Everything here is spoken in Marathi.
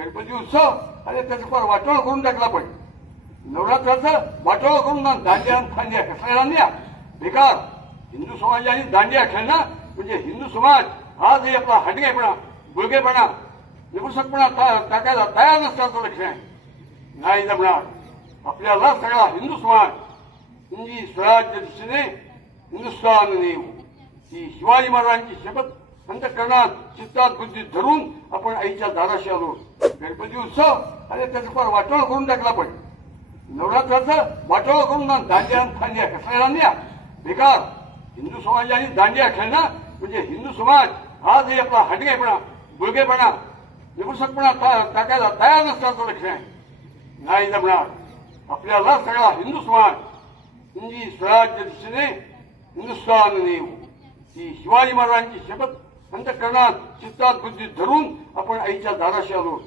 गणपती उत्सव आणि त्याचं फार वाटोळं करून टाकला. पण नवरात्राचं वाटोळं करून ना दांडिया फांडिया कसल्या दांडिया बेकार. हिंदू समाजाने दांडिया खेळणं म्हणजे हिंदू समाज आजही आपला हटकेपणा गुळगेपणा निपुसकपणा टाकायला तयार नसल्याचं लक्षण आहे. नाही जमणार. आपल्याला सगळा हिंदू समाज हिंदी स्वराज्य दिशेने हिंदुस्थान नेऊ ही शिवाजी महाराजांची शपथ अंतःकरणात चित्तात बुद्धीत धरून आपण आईच्या दाराशी आलो. गणपती उत्सव आणि त्याचं फार वाटोळं करून टाकला. पण नवरात्राचं वाटोळं करून ना दांडिया फांडिया कसल्या दांडिया बेकार. हिंदू समाजाने दांडिया खेळणं म्हणजे हिंदू समाज आजही आपला हटकेपणा गुळगेपणा निपुसकपणा टाकायला तयार नसल्याचं लक्षण आहे. नाही जमणार. आपल्याला सगळा हिंदू समाज हिंदी स्वराज्य दिशेने हिंदुस्थान नेऊ ही शिवाजी महाराजांची शपथ अंतःकरणात चित्तात बुद्धीत धरून आपण आईच्या दाराशी आलो.